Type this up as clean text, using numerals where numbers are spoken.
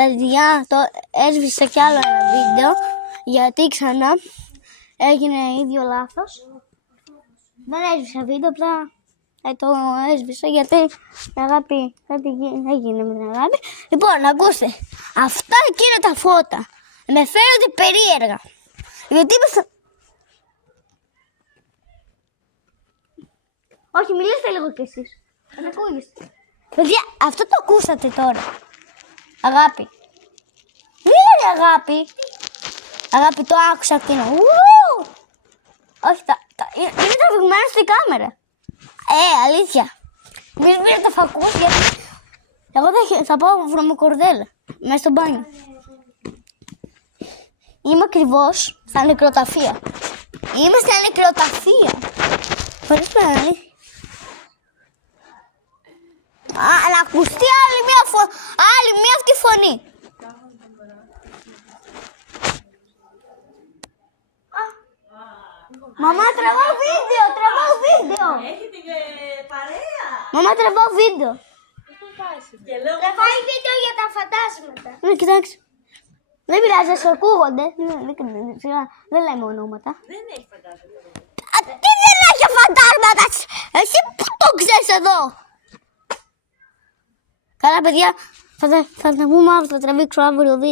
Παιδιά, το έσβησα κι άλλο ένα βίντεο, γιατί ξανά έγινε ίδιο λάθος. Δεν έσβησα βίντεο, απλά το έσβησα γιατί η αγάπη, κάτι έγινε με την αγάπη. Λοιπόν, ακούστε, αυτά εκεί είναι τα φώτα. Με φαίνονται περίεργα. Γιατί όχι, μιλήστε λίγο κι εσείς. Δεν ακούγεστε. Παιδιά, αυτό το ακούσατε τώρα. Αγάπη. Μίλα αγάπη. Αγάπη, το άκουσα αυτήν. Όχι, είναι τραβηγμένο στην κάμερα. Αλήθεια. Μην τα φακούς, γιατί εγώ θα πάω βρωμοκορδέλα μέσα στο μπάνιο. Είμαι ακριβώς στα νεκροταφεία. Είμαι στα νεκροταφεία. Χωρίς πράγμα. Να ακουστεί άλλη μία αυτή φωνή. Μαμά, τραβάω βίντεο. Έχετε παρέα. Μαμά, τραβάω βίντεο. Τραβάει βίντεο για τα φαντάσματα. Ναι, κοιτάξτε. Δεν πειράζει, σε ακούγονται. Δεν λέμε ονόματα. Δεν έχει φαντάσματα. Τι δεν έχει φαντάσματα. Εσύ που το ξέρεις εδώ. Καλά παιδιά, θα τα πούμε αύριο, θα τραβήξω αύριο βίντεο.